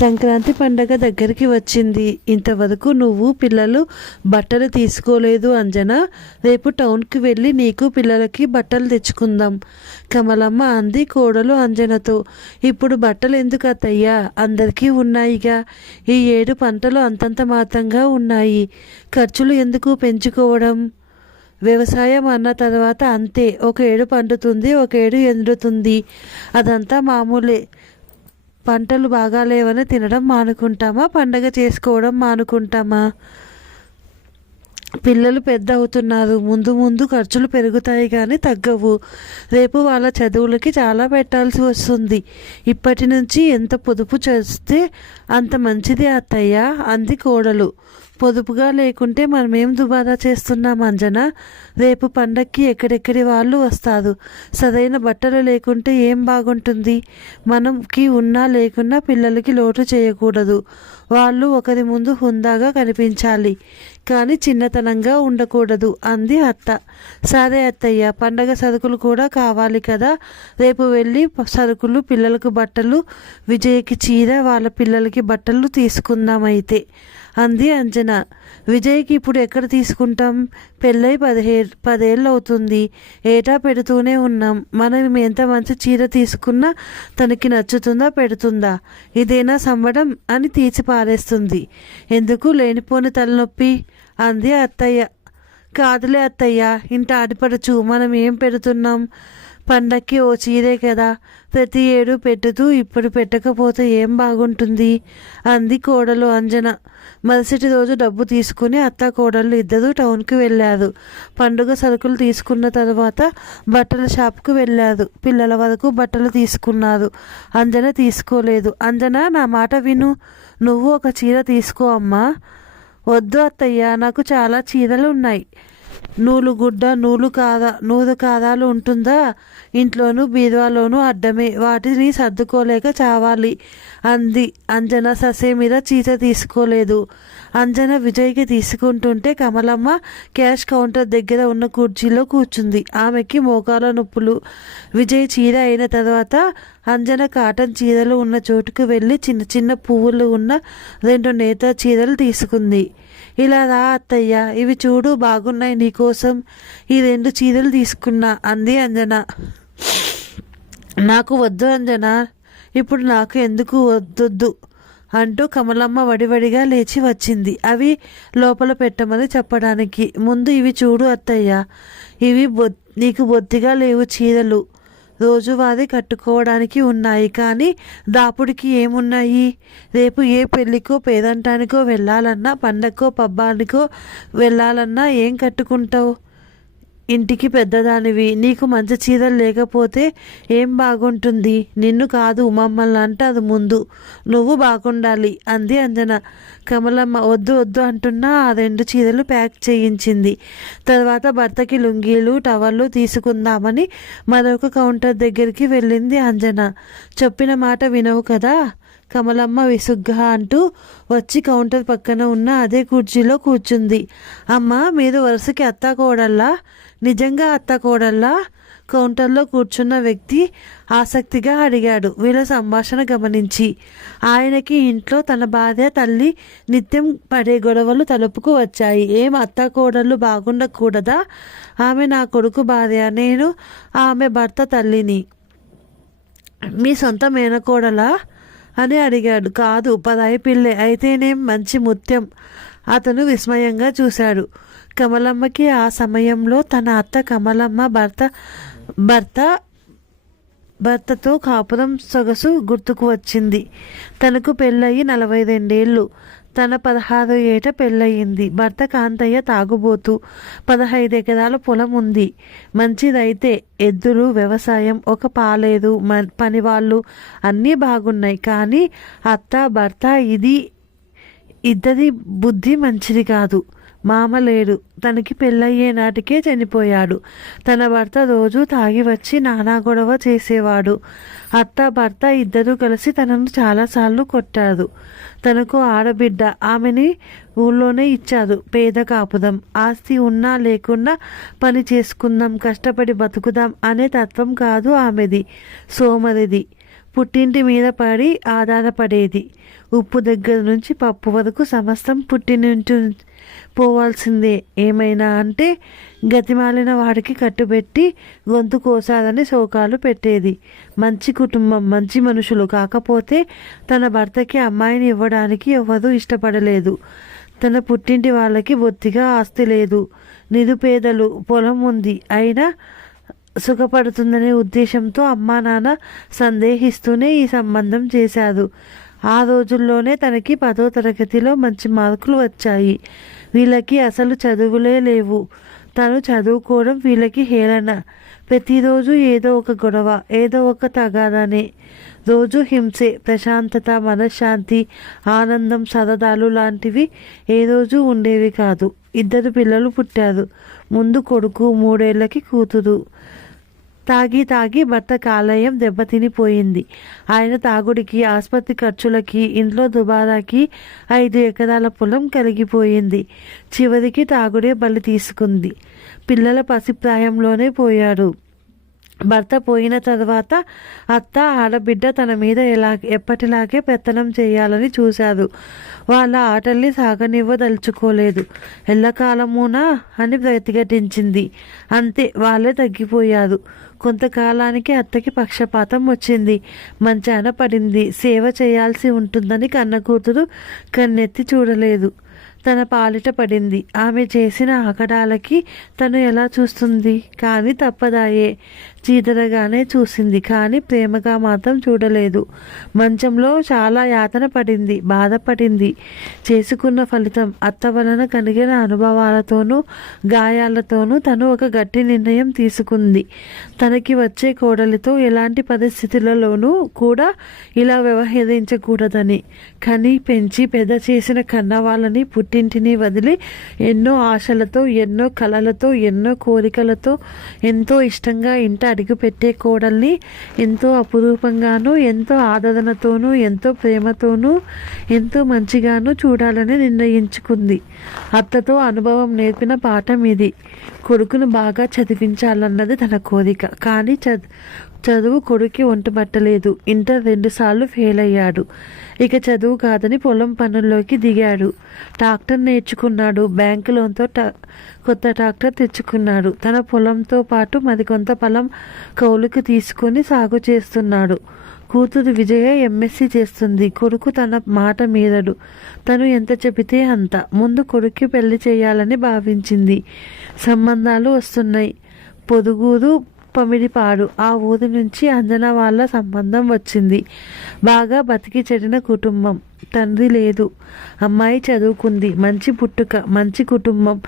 సంక్రాంతి పండగ దగ్గరికి వచ్చింది. ఇంతవరకు నువ్వు పిల్లలు బట్టలు తీసుకోలేదు అంజన. రేపు టౌన్కి వెళ్ళి నీకు పిల్లలకి బట్టలు తెచ్చుకుందాం. కమలమ్మ అంది కోడలు అంజనతో. ఇప్పుడు బట్టలు ఎందుకు అత్తయ్యా, అందరికీ ఉన్నాయిగా. ఈ 7 పంటలు అంతంత మాత్రంగా ఉన్నాయి, ఖర్చులు ఎందుకు పెంచుకోవడం. వ్యవసాయం అన్న తర్వాత అంతే, ఒక ఏడు పండుతుంది, ఒక ఏడు ఎండుతుంది, అదంతా మామూలే. పంటలు బాగాలేవని తినడం మానుకుంటామా, పండగ చేసుకోవడం మానుకుంటామా? పిల్లలు పెద్ద అవుతున్నారు, ముందు ముందు ఖర్చులు పెరుగుతాయి కానీ తగ్గవు. రేపు వాళ్ళ చదువులకి చాలా పెట్టాల్సి వస్తుంది. ఇప్పటి నుంచి ఎంత పొదుపు చేస్తే అంత మంచిది అత్తయ్య అంది కోడలు. పొదుపుగా లేకుంటే మనమేం దుబారా చేస్తున్నాం అంజన. రేపు పండక్కి ఎక్కడెక్కడి వాళ్ళు వస్తారు. సరైన బట్టలు లేకుంటే ఏం బాగుంటుంది. మనకి ఉన్నా లేకున్నా పిల్లలకి లోటు చేయకూడదు. వాళ్ళు ఒకరి ముందు హుందాగా కనిపించాలి, కానీ చిన్నతనంగా ఉండకూడదు అంది అత్త. సరే అత్తయ్య, పండగ సరుకులు కూడా కావాలి కదా. రేపు వెళ్ళి సరుకులు, పిల్లలకు బట్టలు, విజయ్కి చీర, వాళ్ళ పిల్లలకి బట్టలు తీసుకుందాం అయితే అంది అంజన. విజయ్కి ఇప్పుడు ఎక్కడ తీసుకుంటాం? పెళ్ళై 10 ఏళ్ళు అవుతుంది. ఏటా పెడుతూనే ఉన్నాం. మనం ఎంత మంచి చీర తీసుకున్నా తనకి నచ్చుతుందా, పెడుతుందా? ఇదేనా సంబడం అని తీసి పారేస్తుంది. ఎందుకు లేనిపోని తలనొప్పి అంది అత్తయ్య. కాదులే అత్తయ్య, ఇంట ఆడిపడచ్చు, మనం ఏం పెడుతున్నాం? పండక్కి ఓ చీరే కదా, ప్రతి ఏడు పెట్టుతూ ఇప్పుడు పెట్టకపోతే ఏం బాగుంటుంది అంది కోడలు అంజన. మరుసటి రోజు డబ్బు తీసుకుని అత్త కోడళ్ళు ఇద్దరు టౌన్కి వెళ్ళారు. పండుగ సరుకులు తీసుకున్న తర్వాత బట్టల షాప్కు వెళ్ళారు. పిల్లల వరకు బట్టలు తీసుకున్నారు. అంజన తీసుకోలేదు. అంజన, నా మాట విను, నువ్వు ఒక చీర తీసుకో అమ్మా. వద్దు అత్తయ్య, నాకు చాలా చీరలు ఉన్నాయి. నూలు కాదాలు ఉంటుందా? ఇంట్లోనూ బీరువాలోనూ అడ్డమే, వాటిని సర్దుకోలేక చావాలి అంది అంజన. ససే మీద చీర తీసుకోలేదు. అంజన విజయ్కి తీసుకుంటుంటే కమలమ్మ క్యాష్ కౌంటర్ దగ్గర ఉన్న కుర్చీలో కూర్చుంది. ఆమెకి మోకాల నొప్పులు. విజయ్ చీర అయిన తర్వాత అంజన కాటన్ చీరలు ఉన్న చోటుకు వెళ్ళి చిన్న చిన్న పువ్వులు ఉన్న 2 నేత చీరలు తీసుకుంది. ఇలా రా అత్తయ్య, ఇవి చూడు, బాగున్నాయి నీకోసం. ఈ 2 చీరలు తీసుకున్నా అంది అంజన. నాకు వద్దు అంజన, ఇప్పుడు నాకు ఎందుకు వద్దొద్దు అంటూ కమలమ్మ వడివడిగా లేచి వచ్చింది. అవి లోపల పెట్టమని చెప్పడానికి. ముందు ఇవి చూడు అత్తయ్య, ఇవి నీకు బొత్తిగా లేవు చీరలు. రోజువారీ కట్టుకోవడానికి ఉన్నాయి, కానీ దాపుడికి ఏమున్నాయి? రేపు ఏ పెళ్ళికో పేదంటానికో వెళ్ళాలన్నా, పండగకో పబ్బానికో వెళ్ళాలన్నా ఏం కట్టుకుంటావు? ఇంటికి పెద్దదానివి, నీకు మంచి చీరలు లేకపోతే ఏం బాగుంటుంది? నిన్ను కాదు, మమ్మల్ని అంటారు ముందు. నువ్వు బాగుండాలి అంది అంజన. కమలమ్మ వద్దు వద్దు అంటున్నా ఆ 2 చీరలు ప్యాక్ చేయించింది. తర్వాత భర్తకి లుంగీలు, టవళ్ళు తీసుకుందామని మరొక కౌంటర్ దగ్గరికి వెళ్ళింది అంజన. చెప్పిన మాట వినవు కదా? కమలమ్మ విసుగ్గా అంటూ వచ్చి కౌంటర్ పక్కన ఉన్న అదే కుర్చీలో కూర్చుంది. అమ్మ, మీరు వరుసకి అత్త కోడల్లా? నిజంగా అత్త కోడల్లా? కౌంటర్లో కూర్చున్న వ్యక్తి ఆసక్తిగా అడిగాడు వీళ్ళ సంభాషణ గమనించి. ఆయనకి ఇంట్లో తన భార్య, తల్లి నిత్యం పడే గొడవలు తలుపుకు వచ్చాయి. ఏం అత్త కోడళ్ళు బాగుండకూడదా? ఆమె నా కొడుకు భార్య, నేను ఆమె భర్త తల్లిని. మీ సొంత మేనకోడలా అని అడిగాడు. కాదు, పరాయి పిల్లే. అయితేనేం, మంచి ముత్యం. అతను విస్మయంగా చూశాడు. కమలమ్మకి ఆ సమయంలో తన అత్త కమలమ్మ భర్తతో కాపురం సొగసు గుర్తుకు వచ్చింది. తనకు పెళ్ళయి 42 ఏళ్ళు. తన 16వ ఏట పెళ్ళయింది. భర్త కాంతయ్య తాగుబోతు. 15 ఎకరాల పొలం ఉంది. మంచిదైతే ఎద్దులు, వ్యవసాయం, ఒక పాలేరు, పనివాళ్ళు అన్నీ బాగున్నాయి. కానీ అత్త భర్త ఇద్దరి బుద్ధి మంచిది కాదు. మామ లేడు, తనకి పెళ్ళయ్యే నాటికే చనిపోయాడు. తన భర్త రోజు తాగి వచ్చి నానా గొడవ చేసేవాడు. అత్త భర్త ఇద్దరూ కలిసి తనను చాలాసార్లు కొట్టారు. తనకు ఆడబిడ్డ, ఆమెని ఊళ్ళోనే ఇచ్చారు. పేద కాపుదాం, ఆస్తి ఉన్నా లేకున్నా పని చేసుకుందాం, కష్టపడి బతుకుదాం అనే తత్వం కాదు ఆమెది, సోమరిది. పుట్టింటి మీద పడి ఆధారపడేది. ఉప్పు దగ్గర నుంచి పప్పు వరకు సమస్తం పుట్టినింటి పోవాల్సిందే. ఏమైనా అంటే గతిమాలిన వాడికి కట్టుబెట్టి గొంతు కోసాలని శోకాలు పెట్టేది. మంచి కుటుంబం, మంచి మనుషులు. కాకపోతే తన భర్తకి అమ్మాయిని ఇవ్వడానికి ఎవరూ ఇష్టపడలేదు. తన పుట్టింటి వాళ్ళకి బొత్తిగా ఆస్తి లేదు. నిరుపేదలు. పొలం ఉంది, అయినా సుఖపడుతుందనే ఉద్దేశంతో అమ్మా నాన్న సందేహిస్తూనే ఈ సంబంధం చేశారు. ఆ రోజుల్లోనే తనకి 10వ తరగతిలో మంచి మార్కులు వచ్చాయి. వీళ్ళకి అసలు చదువులే లేవు. తను చదువుకోవడం వీళ్ళకి హేళన. ప్రతిరోజు ఏదో ఒక గొడవ, ఏదో ఒక తగాదానే. రోజు హింసే. ప్రశాంతత, మనశ్శాంతి, ఆనందం, సరదాలు లాంటివి ఏ రోజు ఉండేవి కాదు. 2 పిల్లలు పుట్టారు. ముందు కొడుకు, 3 ఏళ్లకి కూతురు. తాగి తాగి భర్త కాలేయం దెబ్బతినిపోయింది. ఆయన తాగుడికి, ఆసుపత్రి ఖర్చులకి, ఇంట్లో దుబారాకి 5 ఎకరాల పొలం కలిగిపోయింది. చివరికి తాగుడే బలి తీసుకుంది. పిల్లల పసిప్రాయంలోనే పోయాడు. భర్త పోయిన తర్వాత అత్త, ఆడబిడ్డ తన మీద ఎప్పటిలాగే పెత్తనం చేయాలని చూశారు. వాళ్ళ ఆటల్ని సాగనివ్వదలుచుకోలేదు. ఎల్లకాలమునా అని ప్రతిఘటించింది. అంతే, వాళ్ళే తగ్గిపోయారు. కొంతకాలానికి అత్తకి పక్షపాతం వచ్చింది. మంచాన పడింది. సేవ చేయాల్సి ఉంటుందని కన్న కూతురు కన్నెత్తి చూడలేదు. తన పాలిట పడింది. ఆమె చేసిన ఆకడాలకి తను ఎలా చూస్తుంది? కానీ తప్పదాయే. చీదరగానే చూసింది, కానీ ప్రేమగా మాత్రం చూడలేదు. మంచంలో చాలా యాతన పడింది, బాధపడింది. చేసుకున్న ఫలితం. అత్త వలన కలిగిన అనుభవాలతోనూ గాయాలతోనూ తను ఒక గట్టి నిర్ణయం తీసుకుంది. తనకి వచ్చే కోడలితో ఎలాంటి పరిస్థితులలోనూ కూడా ఇలా వ్యవహరించకూడదని. కని పెంచి పెద్ద చేసిన కన్నవాళ్ళని, పుట్టింటిని వదిలి ఎన్నో ఆశలతో, ఎన్నో కలలతో, ఎన్నో కోరికలతో, ఎంతో ఇష్టంగా ఇంట అడుగు పెట్టే కోడల్ని ఎంతో అపురూపంగానూ, ఎంతో ఆదరణతోనూ, ఎంతో ప్రేమతోనూ, ఎంతో మంచిగానూ చూడాలని నిర్ణయించుకుంది. అత్తతో అనుభవం నేర్పిన పాఠం ఇది. కొడుకును బాగా చదివించాలన్నది తన కోరిక. కానీ చదువు కొడుక్కి ఒంటబట్టలేదు. ఇంటర్ 2 సార్లు ఫెయిల్ అయ్యాడు. ఇక చదువు కాదని పొలం పనుల్లోకి దిగాడు. ట్రాక్టర్ నేర్చుకున్నాడు. బ్యాంకు లోన్తో కొత్త ట్రాక్టర్ తెచ్చుకున్నాడు. తన పొలంతో పాటు మరికొంత పొలం కౌలుకి తీసుకొని సాగు చేస్తున్నాడు. కూతురు విజయ ఎంఎస్సి చేస్తుంది. కొడుకు తన మాట మీదడు. తను ఎంత చెబితే అంత. ముందు కొడుక్కి పెళ్లి చేయాలని భావించింది. సంబంధాలు వస్తున్నాయి. పొదుగూరు, పమిడిపాడు, ఆ ఊరి నుంచి అంజన వాళ్ళ సంబంధం వచ్చింది. బాగా బతికి చెడిన కుటుంబం. తండ్రి లేదు. అమ్మాయి చదువుకుంది. మంచి పుట్టుక, మంచి కుటుంబం.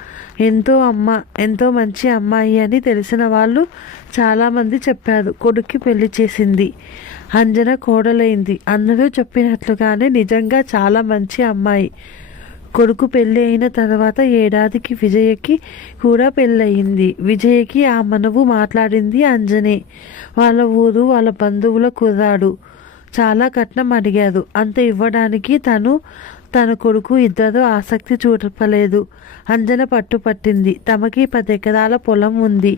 ఎంతో మంచి అమ్మాయి అని తెలిసిన వాళ్ళు చాలామంది చెప్పారు. కొడుక్కి పెళ్లి చేసింది. అంజన కోడలైంది. అందరూ చెప్పినట్లుగానే నిజంగా చాలా మంచి అమ్మాయి. కొడుకు పెళ్ళి అయిన తర్వాత ఏడాదికి విజయకి కూడా పెళ్ళయింది. విజయకి ఆ మనవు మాట్లాడింది అంజనే. వాళ్ళ ఊరు, వాళ్ళ బంధువుల కుర్రాడు. చాలా కట్నం అడిగారు. అంత ఇవ్వడానికి తన కొడుకు ఇద్దరు ఆసక్తి చూపలేదు. అంజన పట్టుపట్టింది. తమకి 10 ఎకరాల పొలం ఉంది.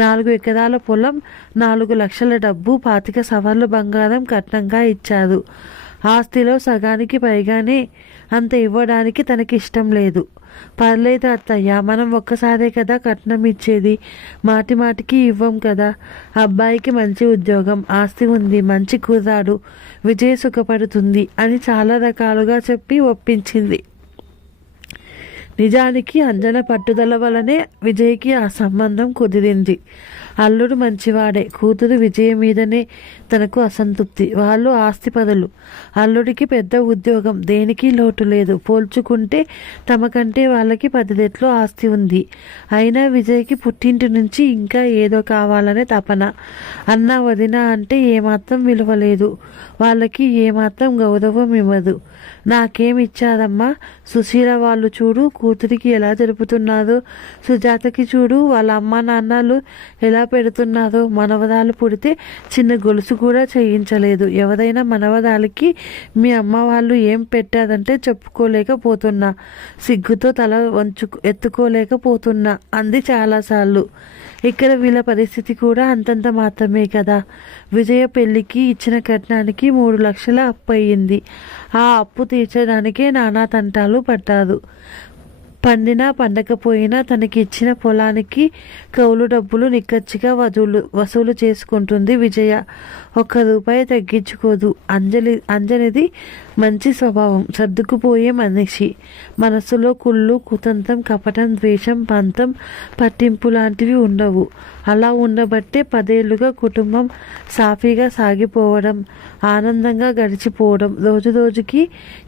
4 ఎకరాల పొలం, 4 లక్షల డబ్బు, 25 సవర్ల బంగారం కట్నంగా ఇచ్చారు. ఆస్తిలో సగానికి పైగానే. అంత ఇవ్వడానికి తనకి ఇష్టం లేదు. పర్లేదు అత్తయ్య, మనం ఒక్కసారే కదా కట్నం ఇచ్చేది, మాటి మాటికి ఇవ్వం కదా. అబ్బాయికి మంచి ఉద్యోగం, ఆస్తి ఉంది, మంచి కుర్రాడు, విజయ్ సుఖపడుతుంది అని చాలా రకాలుగా చెప్పి ఒప్పించింది. నిజానికి అంజన పట్టుదల వలనే విజయ్కి ఆ సంబంధం కుదిరింది. అల్లుడు మంచివాడే. కూతురు విజయ మీదనే తనకు అసంతృప్తి. వాళ్ళు ఆస్తిపరులు. అల్లుడికి పెద్ద ఉద్యోగం, దేనికి లోటు లేదు. పోల్చుకుంటే తమకంటే వాళ్ళకి 10 రెట్లు ఆస్తి ఉంది. అయినా విజయ్కి పుట్టింటి నుంచి ఇంకా ఏదో కావాలనే తపన. అన్న, వదిన అంటే ఏమాత్రం విలువలేదు. వాళ్ళకి ఏమాత్రం గౌరవం ఇవ్వదు. నాకేమిచ్చారమ్మా? సుశీల వాళ్ళు చూడు కూతురికి ఎలా జరుపుతున్నారు. సుజాతకి చూడు వాళ్ళ అమ్మ నాన్నలు ఎలా పెడుతున్నారో. మనవరాలు పుడితే చిన్న గొలుసు కూడా చేయించలేదు. ఎవరైనా మనవరాలికి మీ అమ్మ వాళ్ళు ఏం పెట్టారంటే చెప్పుకోలేకపోతున్నా, సిగ్గుతో తల ఎత్తుకోలేకపోతున్నా అంది చాలాసార్లు. ఇక్కడ వీళ్ళ పరిస్థితి కూడా అంతంత మాత్రమే కదా. విజయ పెళ్లికి ఇచ్చిన కట్నానికి 3 లక్షల అప్పు అయ్యింది. ఆ అప్పు తీర్చడానికే నానా తంటాలు పడ్డారు. పండినా పండకపోయినా తనకి ఇచ్చిన పొలానికి కౌలు డబ్బులు నిక్కచ్చిగా వసూలు చేసుకుంటుంది విజయ. ₹1 తగ్గించుకోదు. అంజనిది మంచి స్వభావం, సర్దుకుపోయే మనిషి. మనసులో కుళ్ళు, కుతంత్రం, కపటం, ద్వేషం, పంతం, పట్టింపు లాంటివి ఉండవు. అలా ఉండబట్టే 10 ఏళ్లుగా కుటుంబం సాఫీగా సాగిపోవడం, ఆనందంగా గడిచిపోవడం. రోజు రోజుకి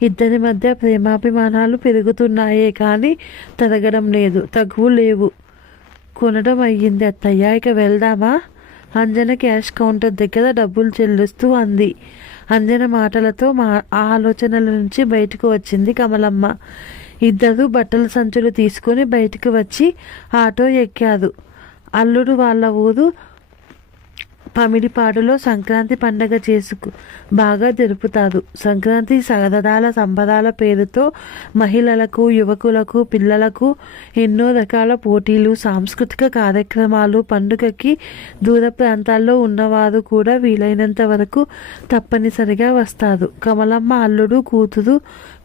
ఇద్దరి మధ్య ప్రేమాభిమానాలు పెరుగుతున్నాయే కానీ తరగడం లేదు, తగువు లేవు. కొనడం అయ్యింది అత్తయ్య, ఇక వెళ్దామా? అంజన క్యాష్ కౌంటర్ దగ్గర డబ్బులు చెల్లిస్తూ అంది. అంజన మాటలతో ఆలోచనల నుంచి బయటకు వచ్చింది కమలమ్మ. ఇద్దరు బట్టల సంచులు తీసుకొని బయటకు వచ్చి ఆటో ఎక్కారు. అల్లుడు వాళ్ళ ఊరు పమిడిపాడులో సంక్రాంతి పండగ బాగా జరుపుతారు. సంక్రాంతి సరదాల సంబరాల పేరుతో మహిళలకు, యువకులకు, పిల్లలకు ఎన్నో రకాల పోటీలు, సాంస్కృతిక కార్యక్రమాలు. పండుగకి దూర ప్రాంతాల్లో ఉన్నవారు కూడా వీలైనంత వరకు తప్పనిసరిగా వస్తారు. కమలమ్మ అల్లుడు, కూతురు,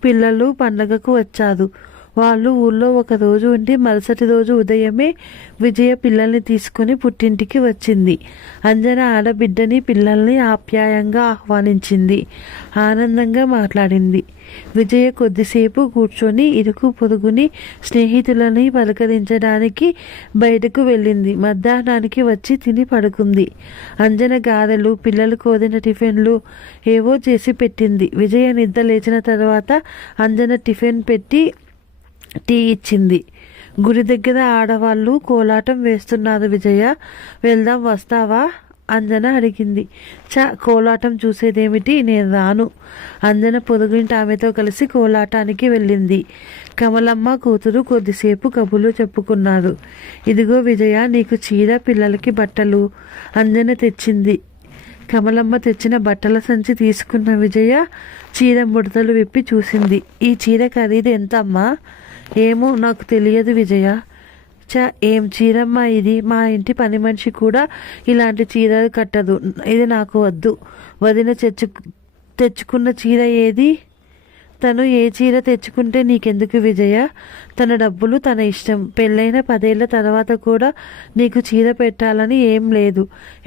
పిల్లలు పండగకు వచ్చారు. వాళ్ళు ఊళ్ళో ఒక రోజు ఉండి మరుసటి రోజు ఉదయమే విజయ పిల్లల్ని తీసుకుని పుట్టింటికి వచ్చింది. అంజన ఆడబిడ్డని, పిల్లల్ని ఆప్యాయంగా ఆహ్వానించింది. ఆనందంగా మాట్లాడింది. విజయ కొద్దిసేపు కూర్చొని ఇరుకు పొరుగుని స్నేహితులని పలకరించడానికి బయటకు వెళ్ళింది. మధ్యాహ్నానికి వచ్చి తిని పడుకుంది. అంజన గారెలు, పిల్లలు కోరిన టిఫిన్లు ఏవో చేసి పెట్టింది. విజయ నిద్ర లేచిన తర్వాత అంజన టిఫిన్ పెట్టి టీ ఇచ్చింది. గుడి దగ్గర ఆడవాళ్ళు కోలాటం వేస్తున్నారు విజయ, వెళ్దాం వస్తావా? అంజన అడిగింది. కోలాటం చూసేదేమిటి, నేను రాను. అంజన పొరుగుంటి ఆమెతో కలిసి కోలాటానికి వెళ్ళింది. కమలమ్మ, కూతురు కొద్దిసేపు కబుర్లు చెప్పుకున్నారు. ఇదిగో విజయ, నీకు చీర, పిల్లలకి బట్టలు అంజన తెచ్చింది. కమలమ్మ తెచ్చిన బట్టల సంచి తీసుకున్న విజయ చీర ముడతలు విప్పి చూసింది. ఈ చీర ఖరీదు ఎంత అమ్మా? ఏమో నాకు తెలియదు విజయ. ఏం చీరమ్మా ఇది? మా ఇంటి పని మనిషి కూడా ఇలాంటి చీరలు కట్టదు. ఇది నాకు వద్దు. వదిన తెచ్చుకున్న చీర ఏది? తను ఏ చీర తెచ్చుకుంటే నీకెందుకు విజయ? తన డబ్బులు తన ఇష్టం. పెళ్ళైన 10 ఏళ్ల తర్వాత కూడా నీకు చీర పెట్టాలని ఏం లేదు.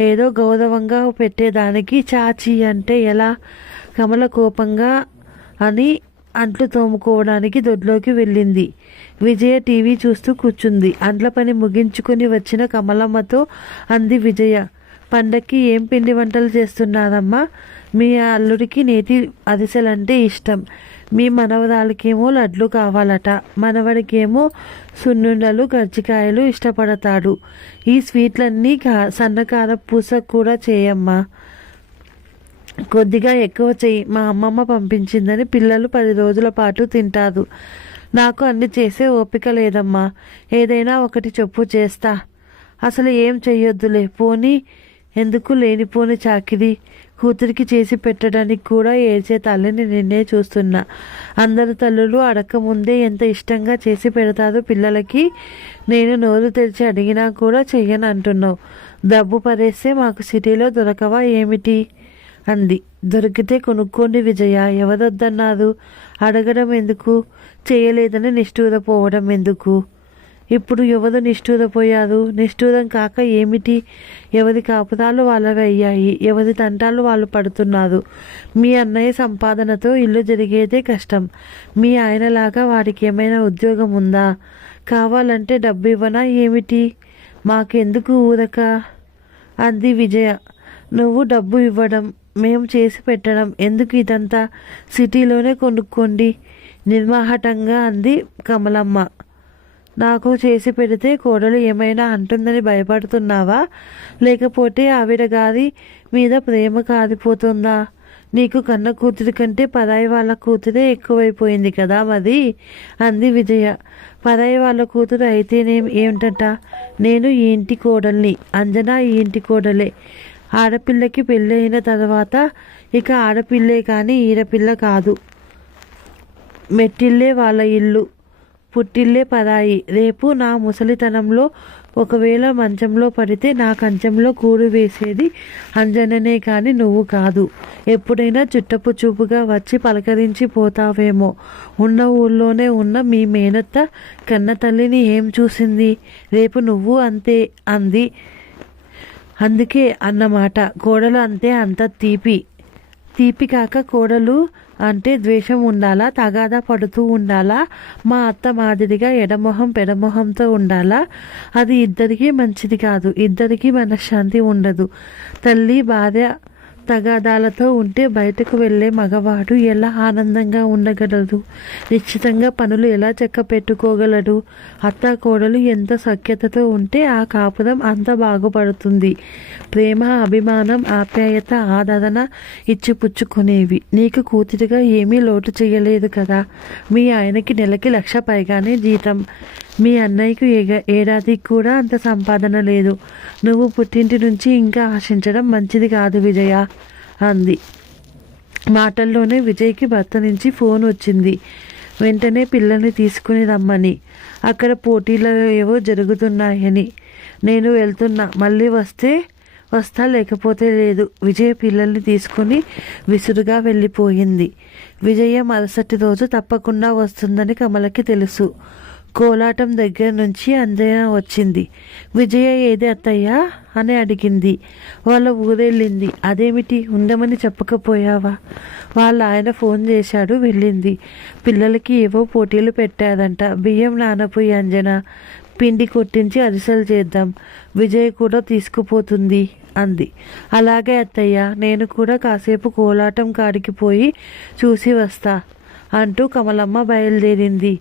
ఏదో గౌరవంగా పెట్టేదానికి చాచి అంటే ఎలా? కమల కోపంగా అని అంట్లు తోముకోవడానికి దొడ్లోకి వెళ్ళింది. విజయ టీవీ చూస్తూ కూర్చుంది. అంట్ల పని ముగించుకొని వచ్చిన కమలమ్మతో అంది విజయ. పండక్కి ఏం పిండి వంటలు చేస్తున్నారమ్మా? మీ అల్లుడికి నేతి అరిసెలంటే ఇష్టం. మీ మనవరాలకేమో లడ్లు కావాలట. మనవడికేమో సున్నుండలు, కజ్జికాయలు ఇష్టపడతాడు. ఈ స్వీట్లన్నీ సన్నకార పూస కూడా చేయమ్మా. కొద్దిగా ఎక్కువ చెయ్యి. మా అమ్మమ్మ పంపించిందని పిల్లలు 10 రోజుల పాటు తింటారు. నాకు అన్ని చేసే ఓపిక లేదమ్మా. ఏదైనా ఒకటి చెప్పు, చేస్తా. అసలు ఏం చెయ్యొద్దులే. పోనీ ఎందుకు లేనిపోని చాకిరి? కూతురికి చేసి పెట్టడానికి కూడా ఏడ్చే తల్లిని నిన్నే చూస్తున్నా. అందరు తల్లులు అడగకముందే ఎంత ఇష్టంగా చేసి పెడతారు పిల్లలకి. నేను నోరు తెరిచి అడిగినా కూడా చెయ్యను అంటున్నావు. డబ్బు పరేస్తే మాకు సిటీలో దొరకవా ఏమిటి అంది. దొరికితే కొనుక్కోండి విజయ, ఎవరొద్దన్నారు? అడగడం ఎందుకు? చేయలేదని నిష్ఠూరపోవడం ఎందుకు? ఇప్పుడు ఎవరు నిష్ఠూరపోయారు? నిష్ఠూరం కాక ఏమిటి? ఎవరి కాపురాలు వాళ్ళవి అయ్యాయి. ఎవరి తంటాలు వాళ్ళు పడుతున్నారు. మీ అన్నయ్య సంపాదనతో ఇల్లు జరిగేదే కష్టం. మీ ఆయనలాగా వాడికి ఏమైనా ఉద్యోగం ఉందా? కావాలంటే డబ్బు ఇవ్వనా ఏమిటి? మాకెందుకు ఊరక అంది విజయ. నువ్వు డబ్బు ఇవ్వడం, మేము చేసి పెట్టడం ఎందుకు? ఇదంతా సిటీలోనే కొనుక్కోండి నిర్మాహటంగా అంది కమలమ్మ. నాకు చేసి పెడితే కోడలు ఏమైనా అంటుందని భయపడుతున్నావా? లేకపోతే ఆవిడ గారి మీద ప్రేమ కారిపోతుందా? నీకు కన్న కూతురి కంటే పరాయి వాళ్ళ కూతురే ఎక్కువైపోయింది కదా మరి అంది విజయ. పరాయి వాళ్ళ కూతురు అయితేనేం ఏమిటట? నేను ఈ ఇంటి కోడల్ని, అంజనా ఈ ఇంటి కోడలే. ఆడపిల్లకి పెళ్ళైన తర్వాత ఇక ఆడపిల్లే కానీ ఈడపిల్ల కాదు. మెట్టిల్లే వాళ్ళ ఇల్లు, పుట్టిల్లే పరాయి. రేపు నా ముసలితనంలో ఒకవేళ మంచంలో పడితే నా కంచంలో కూడు వేసేది అంజననే కానీ నువ్వు కాదు. ఎప్పుడైనా చుట్టపు చూపుగా వచ్చి పలకరించి పోతావేమో. ఉన్న ఊళ్ళోనే ఉన్న మీ మేనత్త కన్న తల్లిని ఏం చూసింది? రేపు నువ్వు అంతే అంది. అందుకే అన్నమాట కోడలు అంతే అంత తీపి కాక కోడలు అంటే ద్వేషం ఉండాలా? తగాదా పడుతూ ఉండాలా? మా అత్త మాదిరిగా ఎడమొహం పెడమొహంతో ఉండాలా? అది ఇద్దరికీ మంచిది కాదు. ఇద్దరికీ మనశ్శాంతి ఉండదు. తల్లి భార్య తగాదాలతో ఉంటే బయటకు వెళ్ళే మగవాడు ఎలా ఆనందంగా ఉండగలడు? నిశ్చితంగా పనులు ఎలా చెక్క పెట్టుకోగలడు? అత్త కోడలు ఎంత సఖ్యతతో ఉంటే ఆ కాపురం అంత బాగుపడుతుంది. ప్రేమ, అభిమానం, ఆప్యాయత, ఆదరణ ఇచ్చిపుచ్చుకునేవి. నీకు కూతురిగా ఏమీ లోటు చేయలేదు కదా. మీ ఆయనకి నెలకి 1,00,000 పైగానే జీతం. మీ అన్నయ్యకు ఏడాదికి కూడా అంత సంపాదన లేదు. నువ్వు పుట్టింటి నుంచి ఇంకా ఆశించడం మంచిది కాదు విజయ అంది. మాటల్లోనే విజయ్కి భర్త నుంచి ఫోన్ వచ్చింది. వెంటనే పిల్లల్ని తీసుకుని రమ్మని, అక్కడ పోటీలు ఏవో జరుగుతున్నాయని. నేను వెళ్తున్నా, మళ్ళీ వస్తా లేకపోతే లేదు. విజయ పిల్లల్ని తీసుకుని విసురుగా వెళ్ళిపోయింది. విజయ మరుసటి రోజు తప్పకుండా వస్తుందని కమలకి తెలుసు. కోలాటం దగ్గర నుంచి అంజన వచ్చింది. విజయ ఏది అత్తయ్యా అని అడిగింది. వాళ్ళ ఊరెళ్ళింది. అదేమిటి, ఉండమని చెప్పకపోయావా? వాళ్ళ ఆయన ఫోన్ చేశాడు, వెళ్ళింది. పిల్లలకి ఏవో పోటీలు పెట్టారంట. బియ్యం నానపోయి అంజన, పిండి కొట్టించి అరిసెలు చేద్దాం. విజయ్ కూడా తీసుకుపోతుంది అంది. అలాగే అత్తయ్య, నేను కూడా కాసేపు కోలాటం కాడికి పోయి చూసి వస్తా అంటూ కమలమ్మ బయలుదేరింది.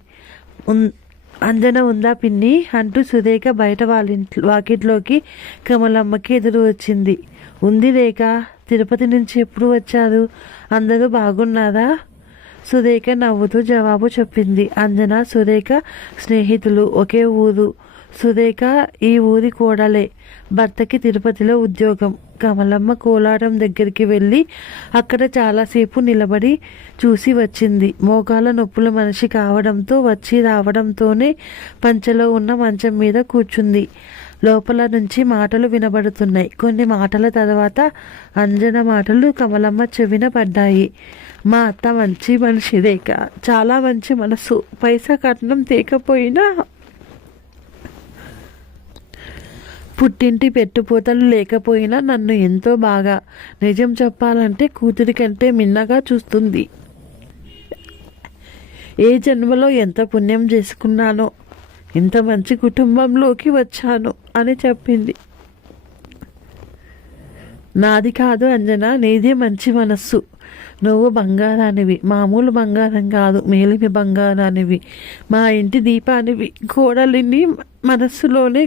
అంజన ఉందా పిన్ని అంటూ సురేఖ బయట వాకిట్లోకి కమలమ్మకి ఎదురు వచ్చింది. ఉంది రేఖ, తిరుపతి నుంచి ఎప్పుడు వచ్చారు? అందరూ బాగున్నారా? సురేఖ నవ్వుతూ జవాబు చెప్పింది. అంజన, సురేఖ స్నేహితులు, ఒకే ఊరు. సురేఖ ఈ ఊరి కోడలే. భర్తకి తిరుపతిలో ఉద్యోగం. కమలమ్మ కోలాటం దగ్గరికి వెళ్ళి అక్కడ చాలాసేపు నిలబడి చూసి వచ్చింది. మోకాల నొప్పుల మనిషి కావడంతో వచ్చి రావడంతోనే పంచలో ఉన్న మంచం మీద కూర్చుంది. లోపల నుంచి మాటలు వినబడుతున్నాయి. కొన్ని మాటల తర్వాత అంజన మాటలు కమలమ్మ చెవిన పడ్డాయి. మా అత్త మంచి మనిషి రేఖ, చాలా మంచి మనసు. పైసా కట్నం తేకపోయినా పుట్టింటి పెట్టుపోతలు లేకపోయినా నన్ను ఎంతో బాగా, నిజం చెప్పాలంటే కూతురి కంటే మిన్నగా చూస్తుంది. ఏ జన్మలో ఎంత పుణ్యం చేసుకున్నానో ఇంత మంచి కుటుంబంలోకి వచ్చాను అని చెప్పింది. నాది కాదు అంజన, నీదే మంచి మనస్సు. నువ్వు బంగారానివి, మామూలు బంగారం కాదు, మేలిమి బంగారానివి, మా ఇంటి దీపానివి, కోడలిని మనస్సులోనే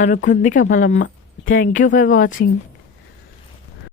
అనుకుంది Kamalamma. Thank you for watching.